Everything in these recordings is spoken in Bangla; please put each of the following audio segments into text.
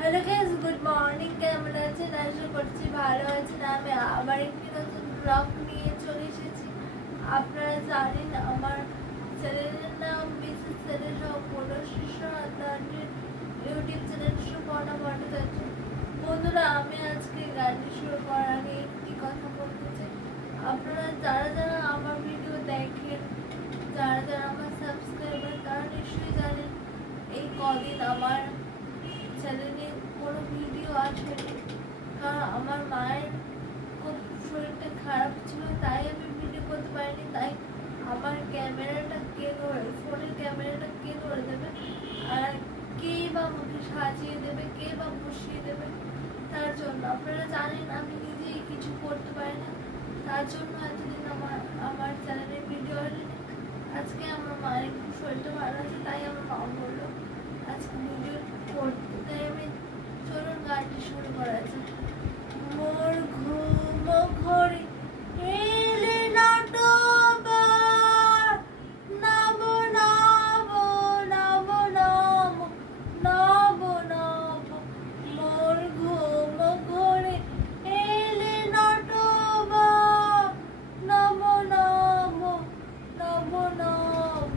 Hello guys, good morning. কেমন আছেন? আশা করছি ভালো আছেন। আমি আবার একটি নতুন ব্লগ নিয়ে চলে এসেছি। আপনারা জানেন আমার চ্যানেলের নাম Mrs Selena YouTube channel Suparna Bhattacharya. বন্ধুরা, আমি আজকে গানটি শুরু করার আগে একটি কথা বলতে চাই। আপনারা যারা যারা আমার ভিডিও দেখেন, যারা যারা আমার সাবস্ক্রাইবার, তারা নিশ্চয়ই জানেন এই কদিন আমার চ্যানেলে কোনো ভিডিও আসেনি, কারণ আমার মায়ের খুব শরীরটা খারাপ ছিল, তাই আমি ভিডিও করতে পারিনি। তাই আমার ক্যামেরাটা কে ধরে, ফোনের ক্যামেরাটা কে ধরে দেবে, আর কে বা আমাকে সাজিয়ে দেবে, কে বা বসিয়ে দেবে, তার জন্য আপনারা জানেন আমি নিজেই কিছু করতে পারি না। তার জন্য এতদিন আমার চ্যানেলে ভিডিও আসেনি। আজকে আমার মায়ের একটু শরীরটা ভালো আছে, তাই আমার মা বললো আজকে ভিডিও করতে, তাই আমি চলুন গানটি শুরু করা যাক। মোর ঘুম ঘরে এলে নটবার, নব নব নব নব নব নব। মোর ঘুম ঘরে এলে নটবার, নব নব নব নব।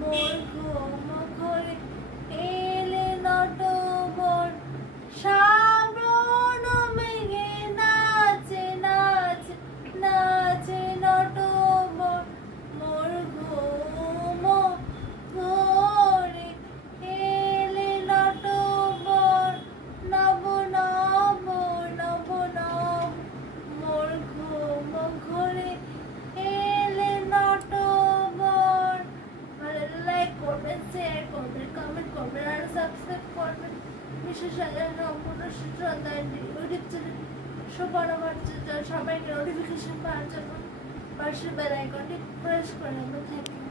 মোর ঘুম ঘরে এলে নটবর, শ্রাবণ মেঘে নাচে নাচে নাচে নটবর। মোর ঘুম ঘরে এলে নটবর, নব নব নব নব। মোর ঘুম ঘরে এলে নটবর। ভালো লাইক করবেন, শেয়ার করবেন, কমেন্ট করবেন আর সাবস্ক্রাইব করবেন। বিশেষজ্ঞ সম্পূর্ণ শ্রদ্ধা ইউটিউব চ্যানেল সুপর্ণা ভট্টাচার্য। সবাইকে নোটিফিকেশন পাওয়ার জন্য পাশের বেল আইকনটি প্রেস করে নেবেন। Thank you.